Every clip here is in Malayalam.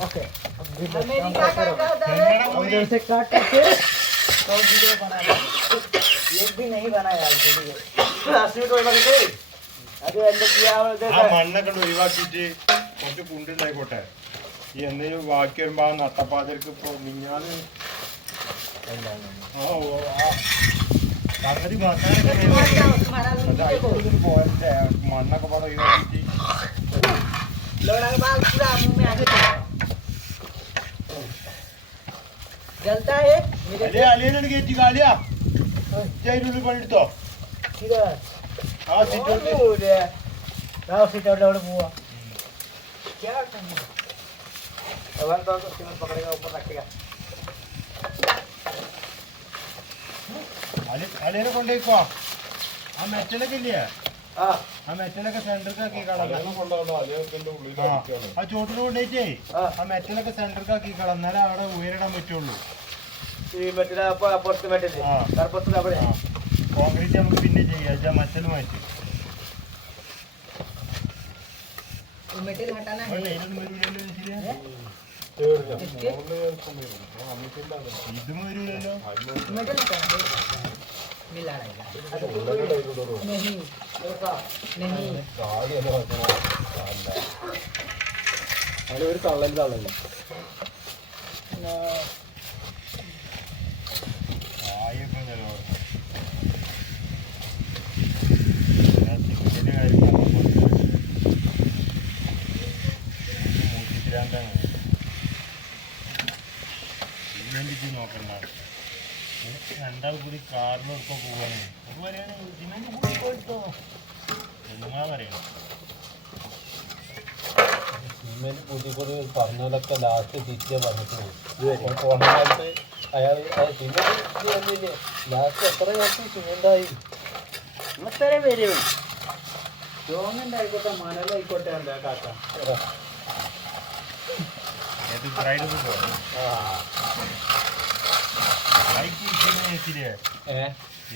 ओके उधर से काट करके तो वीडियो बनाना एक भी नहीं बनाया वीडियो मिनट അത് ആ മണ്ണൊക്കെ ഒഴിവാക്കിയിട്ട് കുറച്ച് കുണ്ടുണ്ടായിക്കോട്ടെ ഈ എന്തെങ്കിലും ബാക്കി വരുമ്പോ ആ നട്ടപ്പാതിർക്ക് ഇപ്പൊ മിഞ്ഞാന്ന് സംഗതി പോയതിന്റെ മണ്ണൊക്കെ പാടെ ഒഴിവാക്കിട്ട് जलता है അലിയനാണ് കയറ്റി കാലിയാ ജയിലുള്ളിൽ പണിയെടുത്തോ ആ सीट और बुआ क्या करना अब तो सीमेंट पकड़ेगा ऊपर रखेगा അലിയനെ കൊണ്ടേക്കോ ആ മെറ്റലൊക്കെ ഇല്ലേ ആ മെറ്റലൊക്കെ സെന്ററിലാക്കി ആ ചോട്ടിൽ കൊണ്ടേറ്റേ ആ മെറ്റലൊക്കെ സെന്ററിലാക്കി കളന്നാലേ അവിടെ ഉയരിടാൻ പറ്റുള്ളൂ കോൺക്രീറ്റ് നമുക്ക് പിന്നെ ചെയ്യാം മെറ്റൽ മാറ്റി मेटल हटाना है ഇതും വരൂലല്ലോ मेटल हटाना है मिला रहेगा नहीं नहीं ഒരു തള്ളൽ തള്ളല്ല ആയൊക്കെ ചെലവ് സിമെന്റിന്റെ കാര്യം മൂച്ചിത്തിരാന്താണ് സിമെന്റ് നോക്കണ്ട രണ്ടാൾ കൂടി കാറിലൊക്കെ പോവാണ് അത് പറയാണ് സിമെന്റ് കൂടി പോയിട്ടോ എന്നാ പറയണം സിമെന്റ് കൂട്ടിക്കൂടി പറഞ്ഞതൊക്കെ ലാസ്റ്റ് തിരിച്ചേ പറഞ്ഞിട്ടുണ്ട് പോണകാലത്ത് അയാൾ സിമെന്റ് വന്നില്ലേ ലാസ്റ്റ് എത്ര കാലത്ത് സിമെന്റായി എത്ര പേര് ഗവൺമെന്റ് ആയിക്കോട്ടെ മണലായിക്കോട്ടെ എന്താ കാക്ക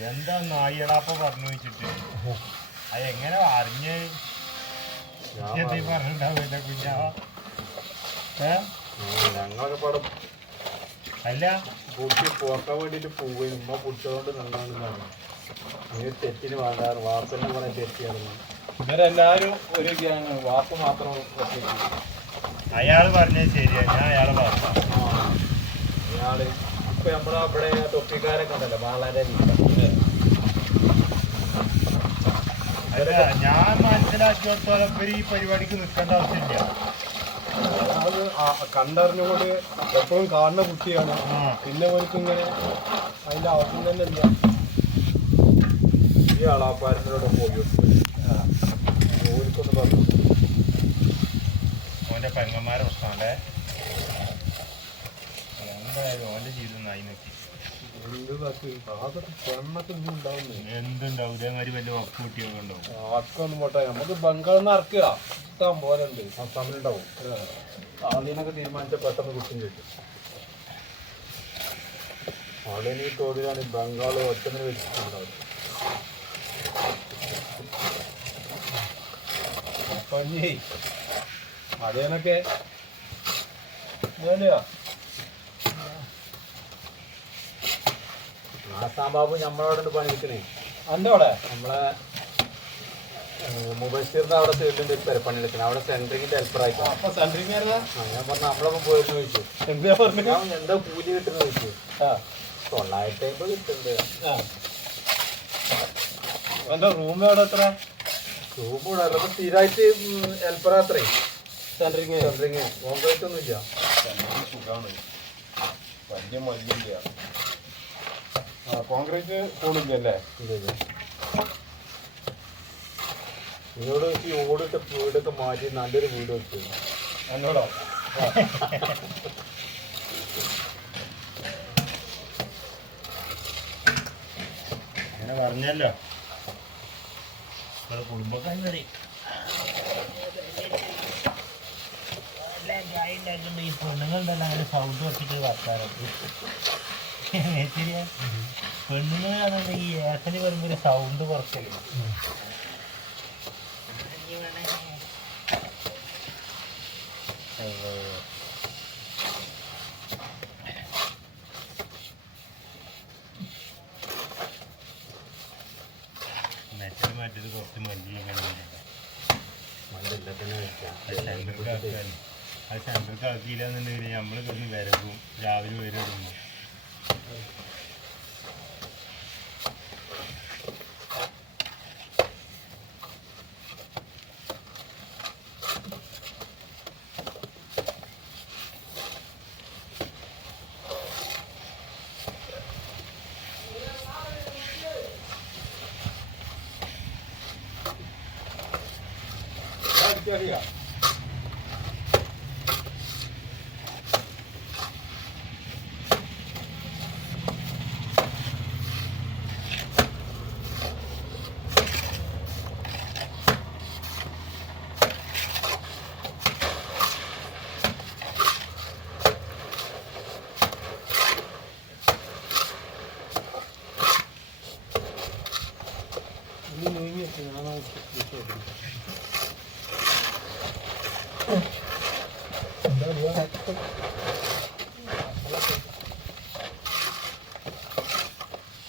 എന്താ നായിടാപ്പ പറഞ്ഞു വെച്ചിട്ട് അത് എങ്ങനെ അറിഞ്ഞ് പറഞ്ഞിട്ടുണ്ടാവില്ല കുഞ്ഞാവ ഞങ്ങളൊക്കെ പടം അല്ല പൊട്ടി പോക്കാൻ വേണ്ടിയിട്ട് പോവുകയും ഉമ്മ പൊടിച്ചതുകൊണ്ട് നന്നാണെന്നാണ് നീ തെറ്റിന് വേണ്ട വാർത്തന്നെ കുറെ തെറ്റിയായിരുന്നു ഇവരെല്ലാരും ഒരു ഗ്യാങ് വാപ്പ് മാത്രം അയാള് പറഞ്ഞത് ശരിയാ ഞാൻ അയാളെ പറഞ്ഞു അയാള് ഇപ്പൊ നമ്മളവിടെ തൊപ്പിക്കാരൊക്കെ ഉണ്ടല്ലോ വളരെ അല്ല ഞാൻ മനസ്സിലാക്കിയോടത്തോളം ഇവര് ഈ പരിപാടിക്ക് നിൽക്കേണ്ട ആവശ്യമില്ല അത് കണ്ടറിഞ്ഞുകൊണ്ട് എപ്പോഴും കാണുന്ന കുട്ടിയാണ് പിന്നെ ഓർക്ക് ഇങ്ങനെ അതിന്റെ ആവശ്യം തന്നെ ഇല്ല ഈ ആളാപ്പാരനോട് പോയി ഓർക്കൊന്ന് പറഞ്ഞു ഓന്റെ പെങ്ങന്മാരെ പ്രശ്നമുണ്ടേ എന്തായാലും ഓന്റെ ജീവിതം നായി നോക്കി എന്തുണ്ടാവും ഇതേമാതിരി വലിയ വക്ക് കുട്ടിയൊക്കെ ഉണ്ടാവും ആർക്കൊന്നും പോട്ടെ നമുക്ക് ബംഗാളിൽ നിന്ന് ഇറക്കുക ഇഷ്ടം പോലെ ഉണ്ട് സമയമുണ്ടാവും ആദ്യമൊക്കെ തീരുമാനിച്ച പെട്ടെന്ന് കുറ്റം ചോദിക്കും ആളിന് ഈ തോതിലാണ് ബംഗാൾ ഒറ്റന്നിന് വെച്ചിട്ടുണ്ടാവും അതേനൊക്കെ ആസാം ബാബു നമ്മളവിടെ പണിയെടുക്കണേ എൻ്റെ അവിടെ നമ്മളെ മുബൈസിറിന്റെ അവിടെ സൈഡിലുണ്ട് പണിയെടുക്കണം അവിടെ സെൻട്രിങ്ങിന്റെ ഹെൽപ്പറായിട്ട് അപ്പൊ സെൻട്രിങ് ഞാൻ പറഞ്ഞു നമ്മളൊപ്പം പോയിരുന്നു ചോദിച്ചു എന്താ പറഞ്ഞു എന്താ കൂലി കിട്ടുന്ന ചോദിച്ചു 950 കിട്ടുന്നുണ്ട് എന്റെ റൂം എവിടെ എത്ര റൂം ഇവിടെ സ്ഥിരമായിട്ട് ഹെൽപ്പറാ അത്രേ സെൻട്രിങ് കോൺക്രീറ്റ് ഒന്നും ഇല്ല സുഖമാണ് വലിയ മല്ലില്ല കോൺക്രീറ്റ് പോണില്ലല്ലേ നിന്നോട് ഈ ഓടിട്ട വീടൊക്കെ മാറ്റി നല്ലൊരു വീട് വെച്ചു എന്നോടോ അങ്ങനെ പറഞ്ഞല്ലോ കുടുംബക്കാർ വരെ ഈ പെണ്ണുങ്ങളുണ്ടല്ലോ അങ്ങനെ സൗണ്ട് വെച്ചിട്ട് വർത്താനം ശരിയാ പെണ്ണുങ്ങളാണ് ഈ ഏസന് വരുമ്പോൾ സൗണ്ട് കുറച്ചല്ലോ അത് സെൻറ്റർക്ക് ആക്കിയില്ലാന്നുണ്ടെങ്കിൽ നമ്മൾ കിടന്ന് വരവും രാവിലെ വരിടുമ്പോൾ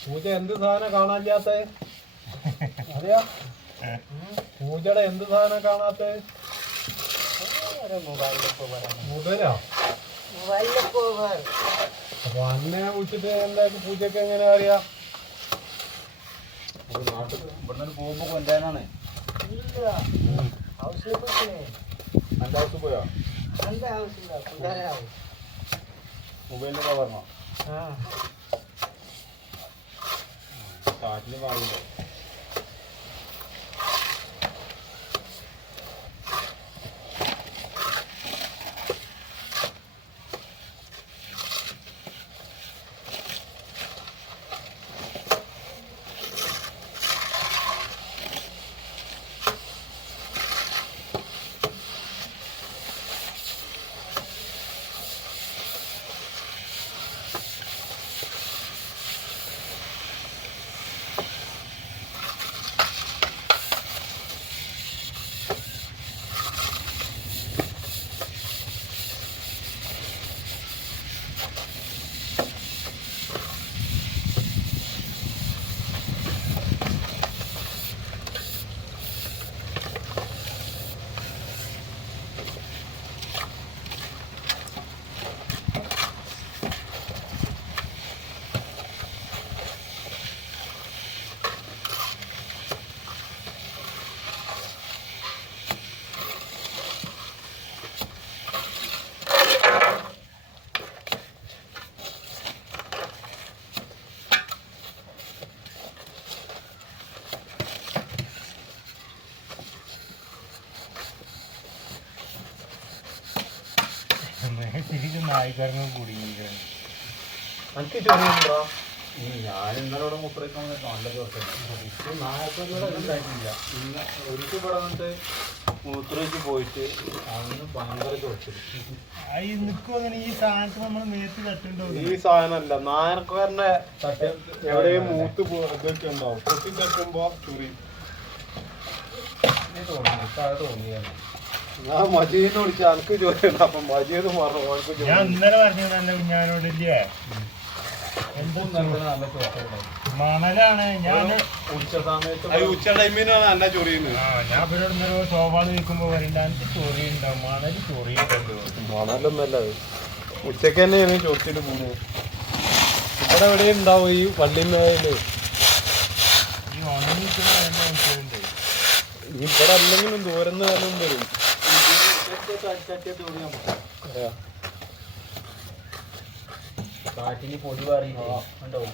പൂജ എന്ത് സാധനം കാണാനില്ലാത്ത അറിയാ പൂജയുടെ എന്ത് സാധനം കാണാത്ത മുതലോ അപ്പൊ അന്നെ വിളിച്ചിട്ട് എന്തായാലും പൂജക്ക് എങ്ങനെ അറിയാം നാട്ടിൽ ഇവിടെ പോകുമ്പോ കൊല്ലാനാണ് ഇല്ല ആവശ്യപ്പെട്ടേ എൻ്റെ ഹൗസ് പോയോ എൻ്റെ ആവശ്യമില്ല മൊബൈലിൽ കവറണോ ആ കാറ്റിന് പാടില്ല ശരിക്കും നായ്ക്കാരനും കുടുങ്ങിയിരിക്കണം. എനിക്ക് ചോദിക്കുന്നുണ്ടോ ഞാൻ ഇന്നലെ ഇവിടെ മൂത്രയ്ക്കാൻ നല്ല ദിവസം നായക്കോടെ ഉണ്ടായിട്ടില്ല ഇന്ന് ഒരിക്കൽ ഇവിടെ വന്നിട്ട് മൂത്രയ്ക്ക് പോയിട്ട് അന്ന് ഭയങ്കര ചോദിച്ചത് നിൽക്കുവങ്ങനെ ഈ സാധനത്ത് നമ്മൾ മേത്ത് തട്ടുണ്ടോ ഈ സാധനമല്ല നായക്കാരന്റെ എവിടെയും മൂത്ത് ഇതൊക്കെ ഉണ്ടാവും പൊട്ടി തട്ടുമ്പോ ചുറി തോന്നിയാണ് ഞാൻ മജീദിനെ വിളിച്ച എനിക്ക് ചോദിച്ചു അപ്പൊ മജീദ് പറഞ്ഞു ഞാൻ ഇന്നലെ പറഞ്ഞു നല്ല കുഞ്ഞാനോടില്ലേ മണലാണ് ഞാൻ ഉച്ച സമയത്ത് ഉച്ച ടൈമിനാണ് എന്നെ ചൊറിയുന്നത് ഞാൻ ഇവരോട് ഇന്നലെ സോപാട് നിൽക്കുമ്പോ പറയണ്ട എനിക്ക് ചൊറിയുണ്ടാവും മണല് ചൊറിയുണ്ടല്ലോ മണലൊന്നല്ല ഉച്ചക്ക് തന്നെയാണ് ചൊറിച്ചിട്ട് പോകുന്നത് ഇവിടെ എവിടെ ഉണ്ടാവും ഈ പള്ളിയില് ഈ ഉണങ്ങിക്കുന്ന ഉണ്ട് ഇവിടെ അല്ലെങ്കിലും ദൂരന്ന് കാലം വരും കാറ്റിന് പൊടി പറയുന്നുണ്ടാവും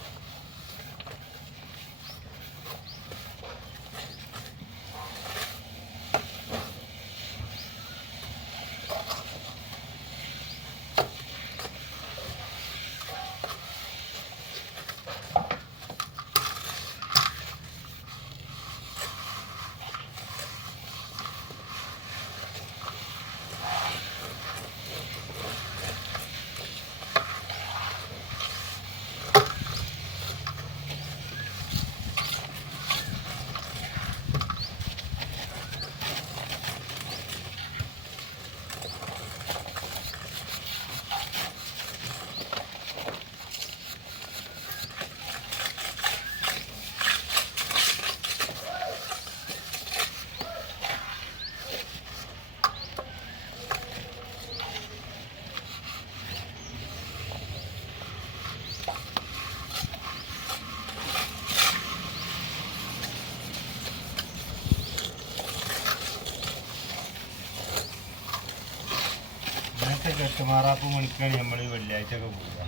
കെട്ടുമാറാപ്പ് മണിക്കാണ് നമ്മൾ വെള്ളിയാഴ്ച ഒക്കെ പോവുക.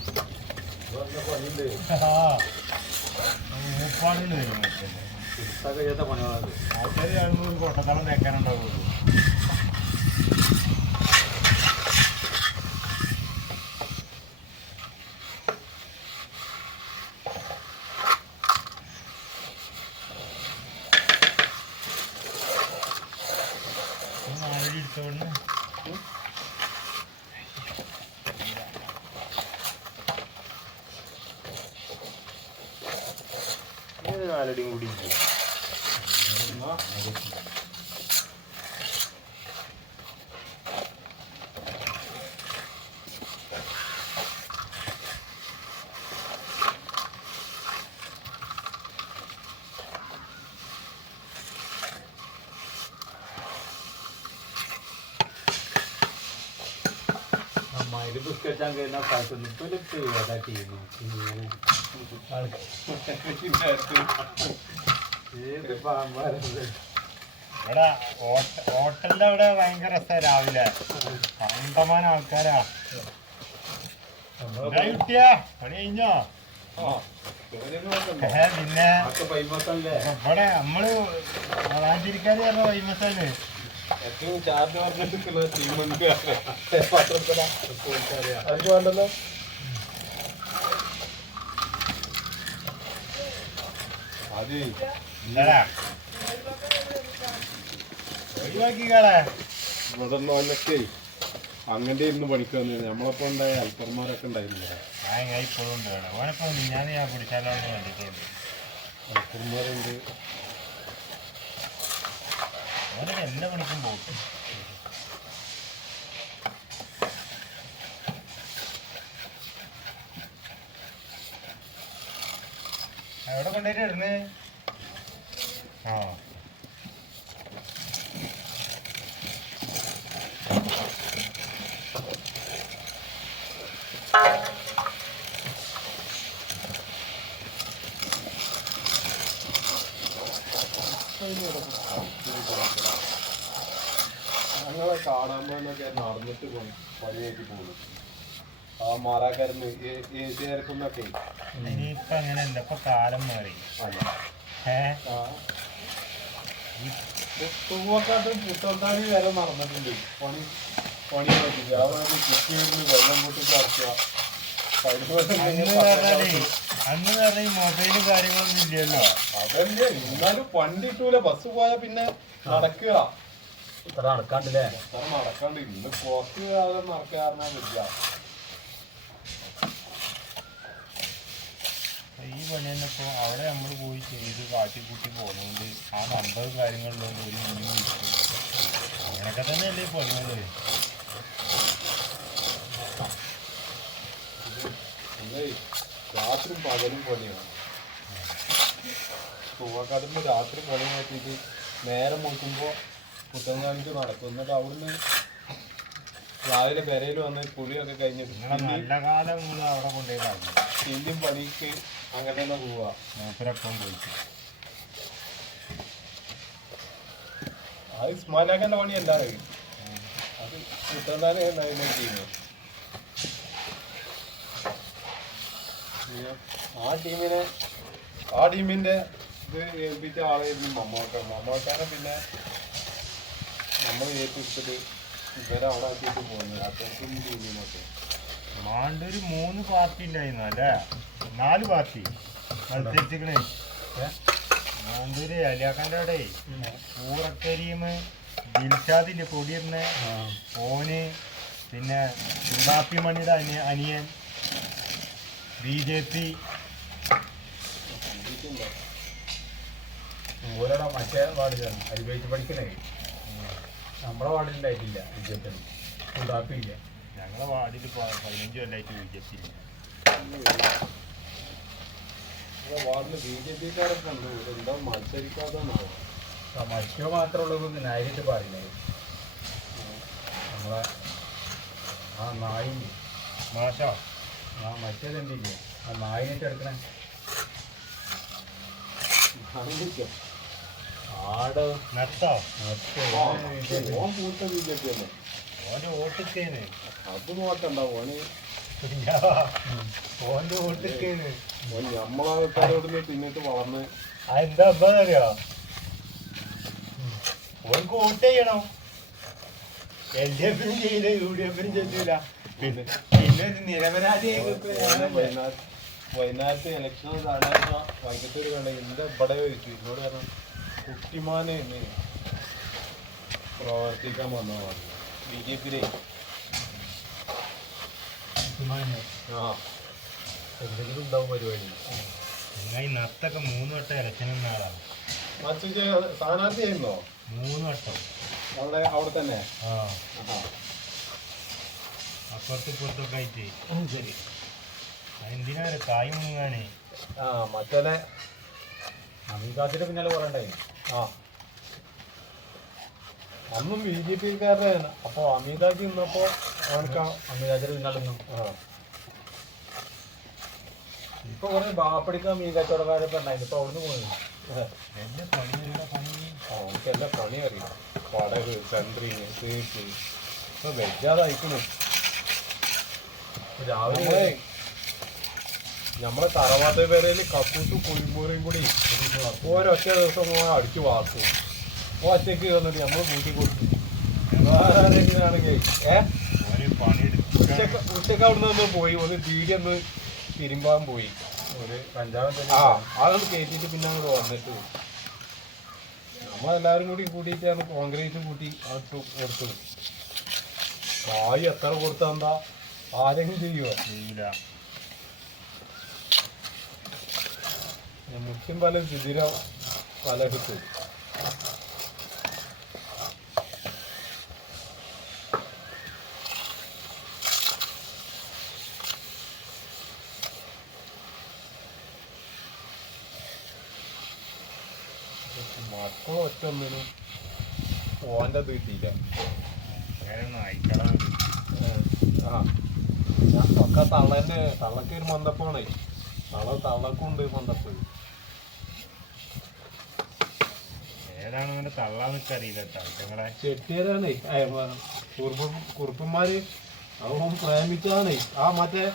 പണിയുണ്ട് മൂപ്പാടുണ്ട് വരും മനുഷ്യൻ്റെ കഴിയാത്ത പണികളാണ്. ആൾക്കാർ കാണുമ്പോൾ ഒരു കൊട്ടത്തളം തേക്കാനുണ്ടാവുള്ളൂ. നാലടി എടുത്തോണ്ട് നാലടിയും കൂടി ഇത് പുസ്കരിച്ചാൽ കഴിഞ്ഞാൽ ഇപ്പൊ ഏതാ ചെയ്യുന്നു ഇങ്ങനെ ഏത് പാമ്പാരുന്നത്. ഇവിടെ ഹോട്ടലിന്റെ അവിടെ ഭയങ്കര രസാ. രാവിലെ കണ്ടമാനം ആൾക്കാരാ. കിട്ടിയാ പണി കഴിഞ്ഞോ? പിന്നെ ഇവിടെ നമ്മള് വളാഞ്ചേരിക്കാര് പറഞ്ഞ വൈമസാണ്. ഏറ്റവും ചാർജ് പറഞ്ഞിട്ടുള്ള അത് വേണ്ടല്ലോ. അത് ഇല്ലടാ ഒഴിവാക്കിക്കാളെ. ഇവിടെ ഉള്ളവരൊക്കെ അങ്ങന്റെ ഇരുന്ന് പണിക്ക് വന്നിരുന്നു. നമ്മളപ്പോ ഉണ്ടായ അൽപ്പർമാരൊക്കെ ഉണ്ടായിരുന്നില്ല. ഞാൻ ഇപ്പോഴും ഉണ്ട് വേണം ഓനപ്പോ ഞാൻ പിടിച്ചാലോന്ന് വേണ്ടിയിട്ടുണ്ട്. അൽപ്പർമാരുണ്ട്. ഓനൊക്കെ എല്ലാ പണിക്കും പോകും. എവിടെ കൊണ്ടുപോയിട്ട് ഇടുന്നേ? ആ ഞങ്ങളെ കാണാൻ പോകാനൊക്കെ നടന്നിട്ട് പണിയായിട്ട് പോകും. ആ മാറാക്കാരന് ഏസിയാർക്കുന്നൊക്കെ ഇനിയിപ്പൊ അങ്ങനെയല്ല. ഇപ്പൊ കാലം മാറി. തൂവക്കാട്ട് പുത്തന്താണി വരെ നടന്നിട്ടുണ്ട്. പണി നോക്കില്ല. അവിടെ കുറ്റിയിരുന്ന് വെള്ളം പൊട്ടി പറിക്കുക. അന്ന് പറഞ്ഞ ഈ മൊബൈലും കാര്യങ്ങളൊന്നും ഇല്ലല്ലോ. അതല്ലേ എന്നാലും വണ്ടി ഇട്ടൂല. ബസ് പോയാ പിന്നെ നടക്കുക. ഇത്ര നടക്കാണ്ടില്ലേ? ഇത്ര നടക്കാണ്ട്. ഇന്ന് പുറത്ത് നടക്കാറിനാ പറ്റില്ല. ഈ പണി തന്നെ ഇപ്പോൾ അവിടെ നമ്മൾ പോയി ചെയ്ത് കാട്ടിക്കൂട്ടി പോകുന്നതുകൊണ്ട് ആ നമ്പർ കാര്യങ്ങളിലുണ്ട് ഒരു മിനിമം കിട്ടും. അങ്ങനെയൊക്കെ തന്നെയല്ലേ ഈ പണികൾ. രാത്രി പകലും പണിയാണ്. പൂവക്കാട്ടിന്ന് രാത്രി പണി നോക്കിയിട്ട് നേരം നോക്കുമ്പോൾ പുത്തൻകാണിക്ക് നടക്കും. എന്നിട്ട് അവിടുന്ന് രാവിലെ പെരയിൽ വന്ന് കുളിയൊക്കെ കഴിഞ്ഞിട്ട് നല്ല കാലം നിങ്ങൾ അവിടെ കൊണ്ടുപോയി ഇന്ത്യൻ പണിക്ക് അങ്ങനെ തന്നെ പോവാ. മൂപ്പരൊപ്പം പോയിട്ട് അത് ഇസ്മാലാക്കൻ്റെ പണിയല്ല. അത് പുത്തൻകാരെ ചെയ്യുന്നത്. ആ ടീമിന്റെ ഇത് ഏൽപ്പിച്ച ആളായിരുന്നു മമ്മൂക്കാനെ. പിന്നെ നമ്മൾ ഏൽപ്പിച്ചിട്ട് ഇവരെ അവിടെ ആക്കിയിട്ട് പോകുന്നത് അത്യാവശ്യം ടീമിനൊക്കെ. മാണ്ടൊരു 3 പാർട്ടി ഉണ്ടായിരുന്നു അല്ലേ? 4 പാർട്ടി മത്സരിച്ചിക്കണേ. മാണ്ടൂര് അലിയാക്കാൻ്റെ അവിടെ പൂറക്കരിയും ദിൽഷാദില്ലേ കൊടിയിരുന്ന ഓന്, പിന്നെ ചുടാപ്പി മണിയുടെ അനിയൻ, BJP ഓരോടെ മറ്റേ വാർഡിലാണ് അരിവേറ്റ് പഠിക്കണേ. നമ്മളെ വാർഡിലുണ്ടായിട്ടില്ല BJP. ഉണ്ടാക്കില്ല. ഞങ്ങളെ വാർഡിൽ 15 കൊല്ലമായിട്ട് BJP. വാർഡിൽ BJPക്കാരൊക്കെ ഉണ്ട്. എന്താ മത്സരിക്കാതെന്നാണ്. മത്സ്യം മാത്രമേ ഉള്ളൂ ന്യായമായിട്ട് പറയുന്നത്. നമ്മളെ ആ നായി മാഷോ ആ മറ്റേതെന്തില്ലേ ആ നായിനിട്ട് എടുക്കണേ ആട് നട്ടോ പൂത്ത BJP അല്ലേ? ഓന്റെ വോട്ടിക്കേന് അത് നോക്കണ്ട ഓന് ഓന്റെ വോട്ടിക്കേന് ഓൻ നമ്മളെ ആൾക്കാരോട് തിന്നിട്ട് വളർന്ന് എന്താ അറിയോ ഓർക്ക് വോട്ട് ചെയ്യണം LDF-നും ചെയ്യില്ല UDF-നും ചെയ്യൂല പിന്നെ ഒരു നിരപരാധിയായി വൈകുന്നേരത്തെ ഇലക്ഷൻ സാധാരണ വൈകിട്ട് ഒരു വേണ്ട എന്റെ ഇവിടെ ചോദിച്ചു എന്നോട് കാരണം കുട്ടിമാനെ പ്രവർത്തിക്കാൻ വന്നതാണ് BJP-യിലെ ആ എന്തെങ്കിലും ഉണ്ടാവും പരിപാടി നിങ്ങൾ ഇന്നത്തൊക്കെ 3 വട്ടം ഇലക്ഷൻ നാളാണ് സ്ഥാനാർത്ഥിയായിരുന്നോ 3 വട്ടം അവിടെ തന്നെ ആ അപ്പുറത്തും ഇപ്പുറത്തൊക്കെ ആയിട്ട് ശരി എന്തിനാ കായ് മുങ്ങാനേ ആ മറ്റേ അമീകാത്തിന്റെ പിന്നാലെ പറയണ്ടായി ആ അന്നും BJP-ക്കാരുടെ അപ്പൊ അമീതാജി നിന്നപ്പോ അവനക്ക് അമീതാജിന്റെ പിന്നാലെ നിന്നു ആ ഇപ്പൊ കുറെ ബാപ്പടിക്കാൻ മീൻ കച്ചവടക്കാരൊക്കെ ഉണ്ടായിരുന്നു ഇപ്പൊ അവിടുന്ന് പോകുന്നു എന്റെ പണിയുള്ള പണി അവർക്ക് എല്ലാ പണി അറിയാം പടക് സെൻട്രിങ് തീർച്ച് ഇപ്പൊ വെജാതായിക്കണു രാവിലെ നമ്മളെ തറവാട്ട് പേരയില് കക്കൂസും കുഴിമൂരയും കൂടി ഒരൊറ്റ ദിവസം അടിച്ചു വാർക്കും ഒറ്റയ്ക്ക് വന്നിട്ട് നമ്മള് കൂട്ടി കൊടുത്തു ആണെങ്കിൽ ഉച്ചക്ക് അവിടെ നിന്ന് പോയി ഒരു വീടി ഒന്ന് തിരുമ്പാൻ പോയി ഒരു ആ അതൊന്ന് കയറ്റിട്ട് പിന്നെ അങ്ങോട്ട് വന്നിട്ട് നമ്മളെല്ലാരും കൂടി കൂട്ടിയിട്ടാണ് കോൺക്രീറ്റ് കൂട്ടി അടുത്ത് കൊടുത്തത് കായ് എത്ര കൊടുത്താ ആരെങ്കിലും ചെയ്യുമോ ചെയ്യില്ല മുഖ്യം പല ചിതിര പല കിട്ടും മക്കൾ ഒറ്റ ഒന്നിനും ഓൻ്റെ കിട്ടിയില്ല ആ ഒക്കെ തള്ളന്നെ തള്ളക്ക് ഒരു മന്ദപ്പാണേ തള്ളക്കുണ്ട് മന്ദപ്പ് ഏതാണ് അങ്ങനെ തള്ളാന്നൊക്കെ അറിയില്ല നിങ്ങളെ ചെട്ടിയരാണേ കുറുപ്പന്മാര് അവൻ പ്രേമിച്ചാണേ ആ മറ്റേ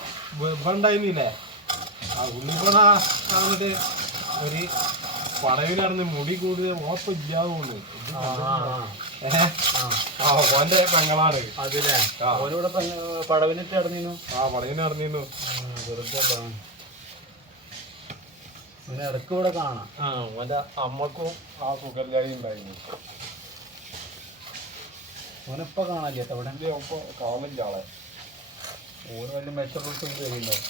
ഉണ്ടായിരുന്നില്ലേ ആ ഉള്ളിപ്പണ എന്നിട്ട് ഒരു പടവിലാണെന്ന് മുടി കൂടുതൽ ഓപ്പില്ലാതുകൊണ്ട് ഓന്റെ പെങ്ങളാണ് അതിലെ ഓരോടെ പടവിനിട്ട് നടന്നിരുന്നു ആ പടവിന് നടന്നിരുന്നു പിന്നെ ഇടയ്ക്ക് ഇവിടെ കാണാം ആ ഓന്റെ അമ്മക്കും ആ സുഖല്ലായി ഉണ്ടായിരുന്നു ഓനിപ്പ കാണാല്ലേ അവിടെ ഒപ്പം കാണില്ല ആളെ ഓന് വലിയ മെച്ചപ്പെട്ടു വരുന്നുണ്ടാവും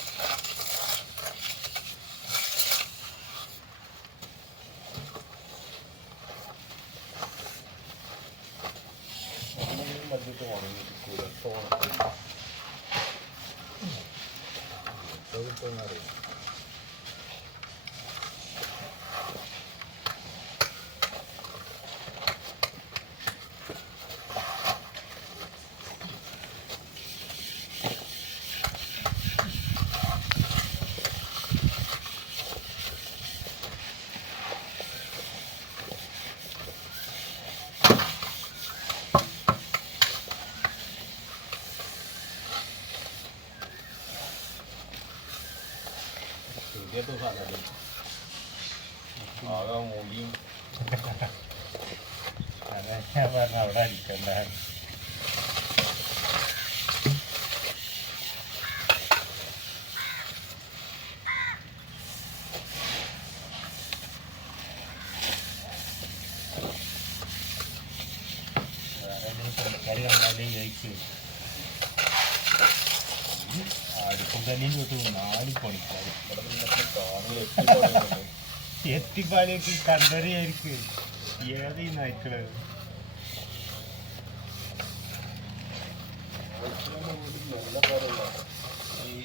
മധ്യത്ത് അറിയാം ആകെ മൂടിയും അതെ ഞാൻ പറഞ്ഞ അവിടെ അടിക്കണ്ട പണിക്കാർ കണ്ടാലേ ജയിക്കും അടുപ്പം തന്നെയും കിട്ടും 4 പണിക്കാർ എത്തിപ്പാലേക്ക് കണ്ടറിയായിരിക്കും ഏത് ഈ നായ്ക്കള് നല്ല കാര്യമില്ല ഈ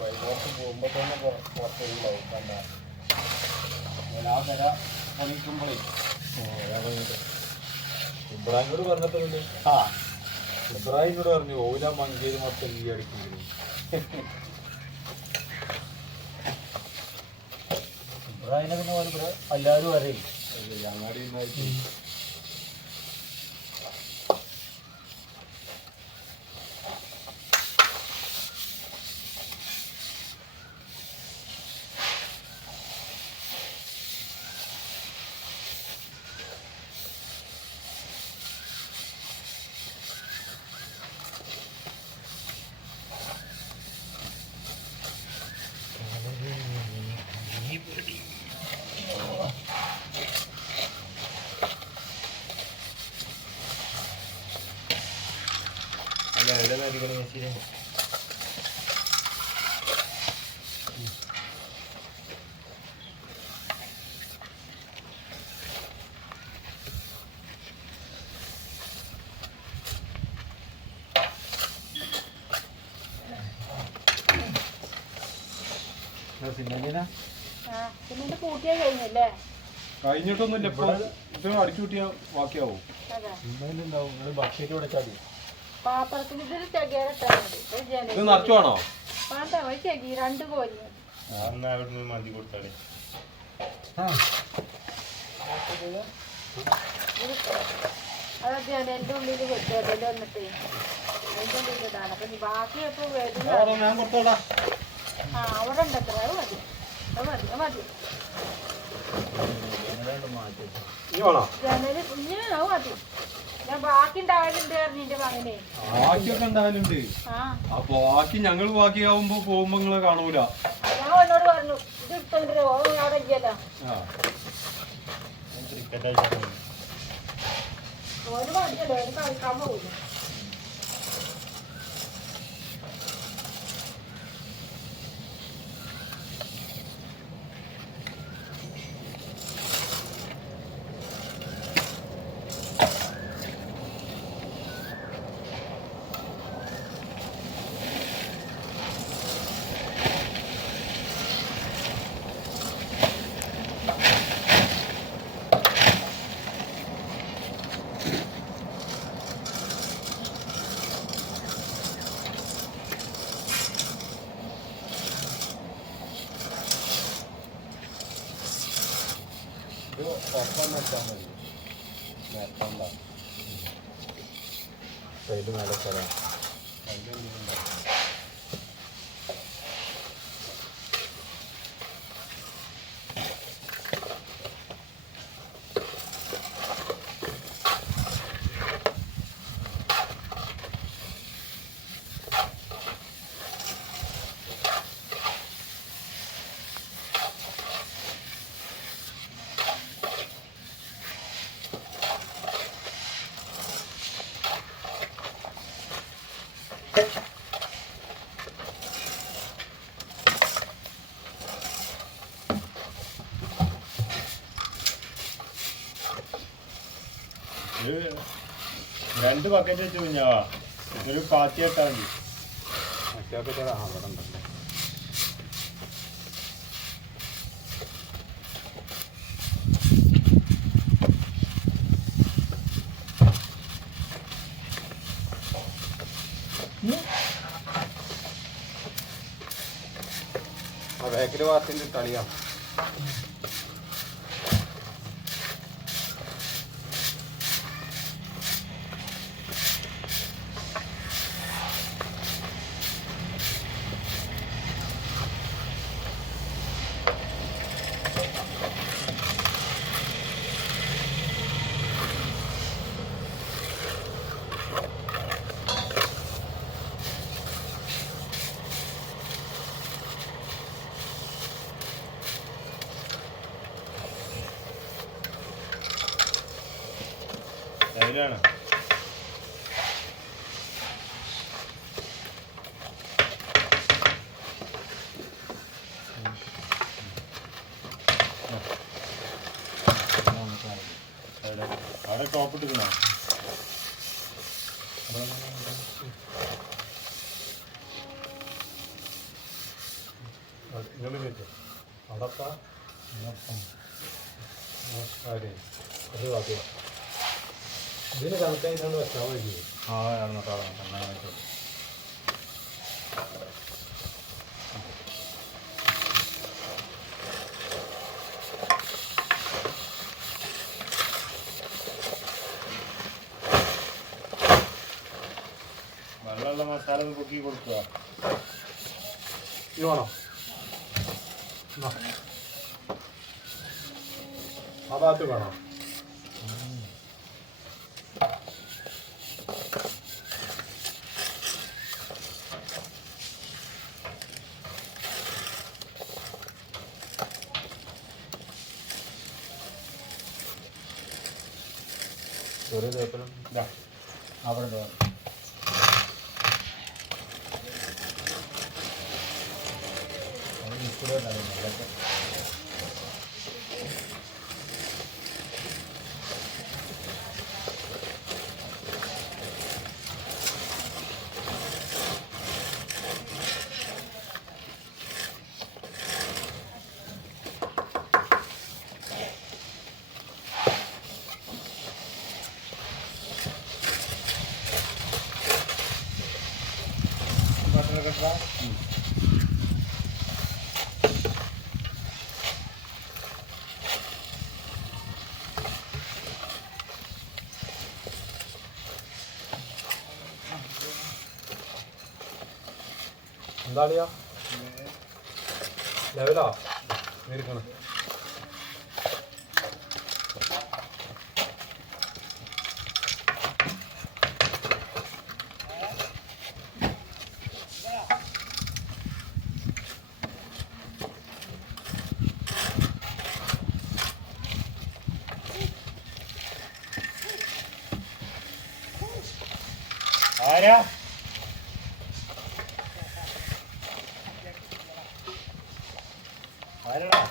വൈകുന്നേരത്ത് പോകുമ്പോ തന്നെ പുറത്തുണ്ടാവും കണ്ട ആ തര പണിക്കുമ്പോഴേ ഇബ്രാഹിമിനോട് പറഞ്ഞിട്ടുണ്ട് ആ ഇബ്രാഹിമിനോട് പറഞ്ഞു ഓല മഞ്ചേരി മൊത്തം ഈ അടിക്കുന്നു ഇബ്രാഹിമിനെ പിന്നെ പോലെ എല്ലാവരും അറിയും അങ്ങാടി ശരി. പിന്നെ കൂട്ടിയാ കഴിഞ്ഞല്ലേ? കഴിഞ്ഞിട്ടൊന്നുമില്ല. ഇപ്പൊ ഇത് അടിച്ചു കൂട്ടിയാ ബാക്കിയാവും. ബക്കറ്റ് കൊടുത്താൽ പാത്രത്തിൽ ഇതിൽ ചകിയിട്ടാൽ മതി. ഇത് നിറച്ചുവാണോ? വേണ്ട, ചകി 2 കോരി മതി. അവിടുന്ന് മതി കൊടുത്താലേ. അത് ജനലിൻ്റെ ഉള്ളിൽ വെച്ചോട്ടെ വന്നിട്ട് അതിൻ്റെ ഉള്ളിൽ ഇടാണ്. അപ്പം ബാക്കി എപ്പോൾ വരുന്ന ഞാൻ കൊടുത്തോടാ. അവിടെ ഉണ്ടത്ര. അത് മതി, അത് മതി, അത് മതി. ഇനി വേണോ? ജനല് കുഞ്ഞ് അത് മതി. ഞാൻ ബാക്കി ഉണ്ടാവലുണ്ട് എന്റെ മകനെ. ബാക്കിയൊക്കെ ഉണ്ടാവലുണ്ട്. അപ്പൊ ബാക്കി ഞങ്ങൾ ബാക്കിയാവുമ്പോ പോകുമ്പോ നിങ്ങളെ കാണൂല. ഞാൻ എന്നോട് പറഞ്ഞു ഇത് എടുത്തോണ്ടോ അവിടെ ഇല്ലല്ലോ. ഒരു മതിയല്ലോ, ഒരു കളിക്കാൻ പോകില്ല. ഒപ്പം വെച്ചാൽ മതി. നേരത്തണ്ട സൈഡ് മേലെ സ്ഥലം. രണ്ട് ബക്കറ്റ് വെച്ച് കുഞ്ഞാവാ. ഒരു പാത്തി ഇട്ടാൽ മതി. മറ്റൊക്കെ അവിടെ ഉണ്ടല്ലോ. ആ ബാക്കിൽ വാർത്തിൻ്റെ കളിയാണ്. അതിലാണ് അവിടെ ടോപ്പ് ഇട്ടിക്കണോ? നിങ്ങൾ വെച്ചു അടക്ക അത് കാക്കുക. ഇതിന് കണക്കായിട്ടാണ് വെച്ചാൽ മതി. ആ ഇറങ്ങട്ടോ നന്നായിട്ട്. വെള്ളമുള്ള മസാല ഒന്ന് പൊക്കി കൊടുക്കുക. ഇത് വേണോ? ആ ഭാഗത്ത് വേണോ? ഒരു തേപ്പലും അവിടെ എന്താളിയാ ലെവലാ ഇരിക്കണം ആരാ ആരാടാ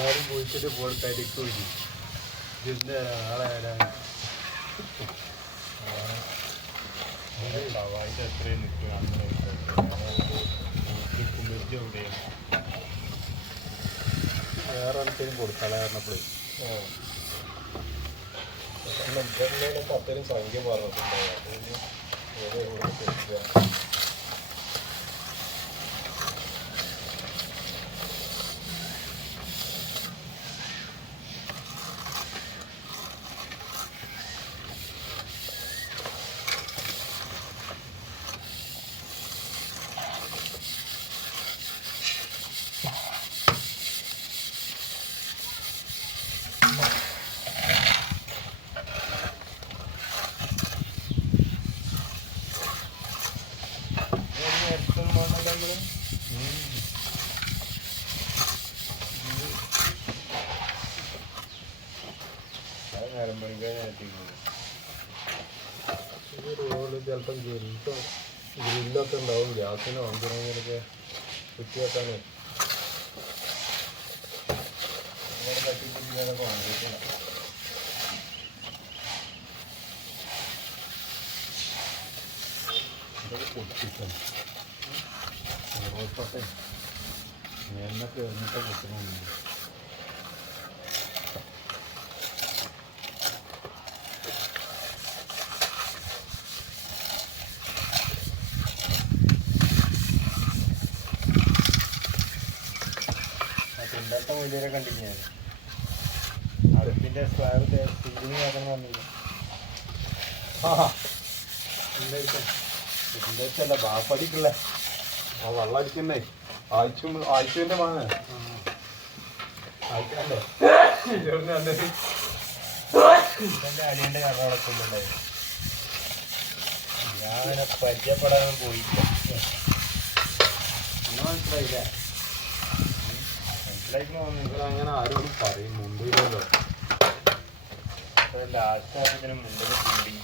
ആരും പോയിച്ചിട്ട് പോയി പരിക്ക് പോയി ഇതിൻ്റെ ആളെ ഇത് എത്രയും നിൽക്കും അങ്ങനെ എവിടെയാണ് വേറെ ആൾക്കാരും കൊടുക്കാല കാരണപ്പോഴേ അത്രയും സംഖ്യ പറഞ്ഞിട്ടുണ്ടാവും ചിലപ്പം ഗ്രില്ലൊക്കെ ഉണ്ടാവും ഗ്യാസിനോ എന്തിനൊക്കെ കുറ്റി വെക്കാനേ തട്ടിപ്പൊട്ടിക്കാനൊക്കെ വാങ്ങിയിട്ടില്ല ഇതൊക്കെ പൊട്ടിക്കണം ഓർപ്പട്ടെ എന്നൊക്കെ എന്നിട്ട് പൊട്ടണമെന്നുണ്ട് ഇന്നത്തെ മൂല്യരെ കണ്ടിട്ട് അടുപ്പിന്റെ സ്ലാബ് സീലിംഗ് ആക്കണം പറഞ്ഞില്ല എന്താ ബാപ്പടിക്കില്ല ആ വെള്ളം അടിക്കുന്നേ ആഴ്ചൻ്റെ മാങ്ങ ആഴ്ചല്ലേ എന്റെ അനിയന്റെ കഥ നടക്കുന്നുണ്ടായിരുന്നു ഞാൻ പരിചയപ്പെടാനൊന്നും പോയില്ല മനസ്സിലായില്ലേ? മനസ്സിലാക്കി അങ്ങനെ ആരും പറയും മുണ്ടില്ലല്ലോ. ലാസ്റ്റ് ആയതിന് മുണ്ടിൽ കൂടി.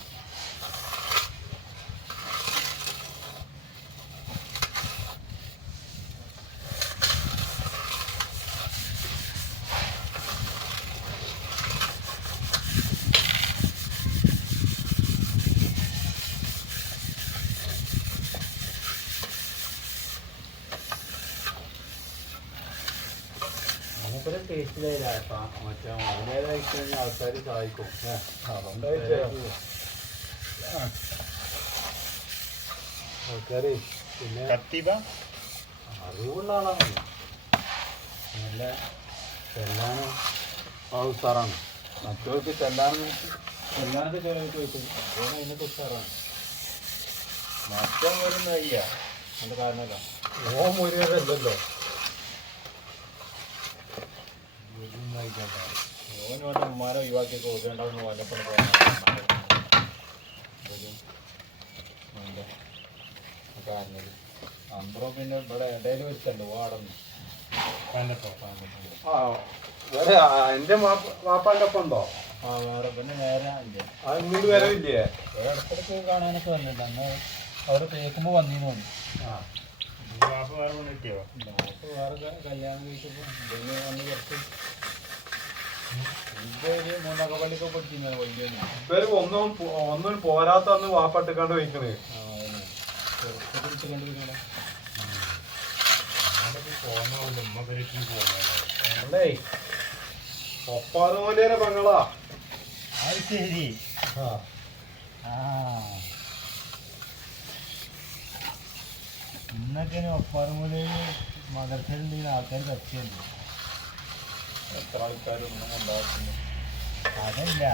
നമുക്കൊരു ടേസ്റ്റിലായില്ല മറ്റേ അതിനേതായി കഴിഞ്ഞാൽ ആൾക്കാർ സഹായിക്കും. ആൾക്കാര് പിന്നെ കത്തിബ അറിവുള്ള ആളാണ്. നല്ല ചെല്ലാനും ഉസാറാണ്. മറ്റവർക്ക് ചെല്ലാനൊക്കെ ചിലവർക്ക് ചോദിക്കും. അതുകൊണ്ട് അതിനൊക്കെ ഉസാറാണ്. മാറ്റം വരുന്ന അയ്യ അത് കാരണമല്ല ഓ മുരുകല്ലോ. ഓനോട്ട് ഉമ്മാരെ ഒഴിവാക്കി കൊടുക്കേണ്ടാവുന്ന വല്ലപ്പോഴും കാരണം അമ്പറോ പിന്നെ ഇവിടെ ഇടയിൽ വെച്ചല്ലോ വാടന്നു. എന്റെ വാപ്പാന്റെ ഒപ്പം ഉണ്ടോ? ആ വേറെ പിന്നെ നേരെ ഇങ്ങോട്ട് വരവില്ലേ? ഇടക്കിടക്ക് കാണാനൊക്കെ വന്നിട്ടുണ്ട്. അന്ന് അവിടെ തേക്കുമ്പോ വന്നിരുന്നു. ആ വേറെ കല്യാണം കഴിച്ചപ്പോ വന്ന് കുറച്ച് മൂന്നൊക്കെ പള്ളിയൊക്കെ പഠിക്കുന്ന വലിയ ഒന്നും പോരാത്തന്ന് വാപ്പാട്ടിക്കാണ്ട് വയ്ക്കണേ. ഒപ്പാറുമോലിയുടെ പെങ്ങളാ. അത് ശരി. ഇന്നൊക്കെ ഒപ്പാറുമൂലയില് മദർസയിലുണ്ടെങ്കിൽ ആൾക്കാർ കത്തിയുണ്ട്. എത്ര ആൾക്കാരൊന്നും ഉണ്ടാക്കുന്നു. അതല്ല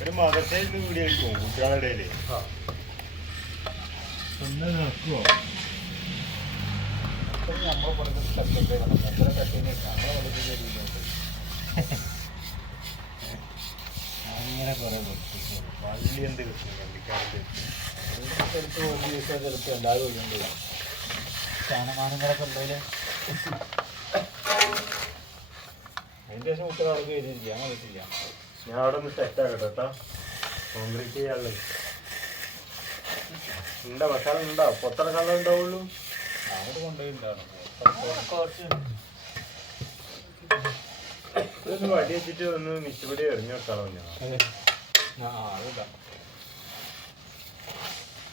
ഒരു മദർസയിൽ കൂടി ആയിരിക്കും കുട്ടികളുടെ ഇടയില് ഒന്ന് നിൽക്കുവോ? നമ്മൾ പറഞ്ഞ കട്ടിട്ട് എത്ര കട്ടിനെ നമ്മളെ വളരെ അങ്ങനെ കുറെ പള്ളി എന്ത് കിട്ടും പള്ളിക്കാരുടെ ചിലപ്പോൾ എല്ലാവരും ഒഴിയുണ്ട്. സ്ഥാനമാനങ്ങളൊക്കെ ഉണ്ടല്ലേ. അതിൻ്റെ ശേഷം കുട്ടികൾ അവിടെ എഴുതിയിരിക്കുക. അങ്ങനെ എഴുതില്ല. ഞാൻ അവിടെ ഒന്ന് സെറ്റ് ആകട്ടെ കേട്ടോ. കോൺക്രീറ്റ് ചെയ്യാനുള്ളത് ഉണ്ടോ? മസാല ഉണ്ടോ? പൊത്തറ കള്ള ഉണ്ടാവുള്ളൂ. അവിടെ കൊണ്ടുപോയിട്ടാണ് ഇതൊന്ന് വടി വെച്ചിട്ട് ഒന്ന് മിച്ചുപടി എറിഞ്ഞു വെക്കാളോ.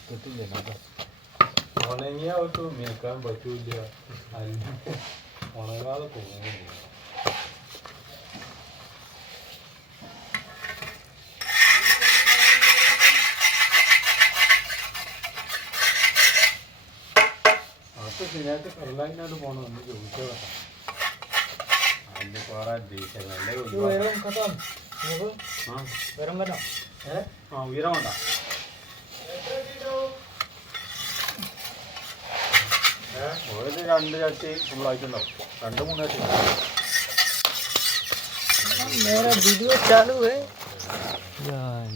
കിട്ടില്ല. ഉണങ്ങിയ അവർക്ക് മേക്കാൻ പറ്റൂല. ഉണങ്ങാതെ പോകുന്നില്ല. അപ്പൊ ശരിയായിട്ട് കല്ലായിനായിട്ട് പോകണം എന്ന് ചോദിച്ചതാ. അതിന്റെ കുറെ ഡീറ്റെയിൽ ഉയരം വേണ്ട. ഒരു 2 ചട്ടി ഫുള്ളായിട്ടുണ്ടാവും. 2-3 ചട്ടി. मेरा वीडियो चालू है।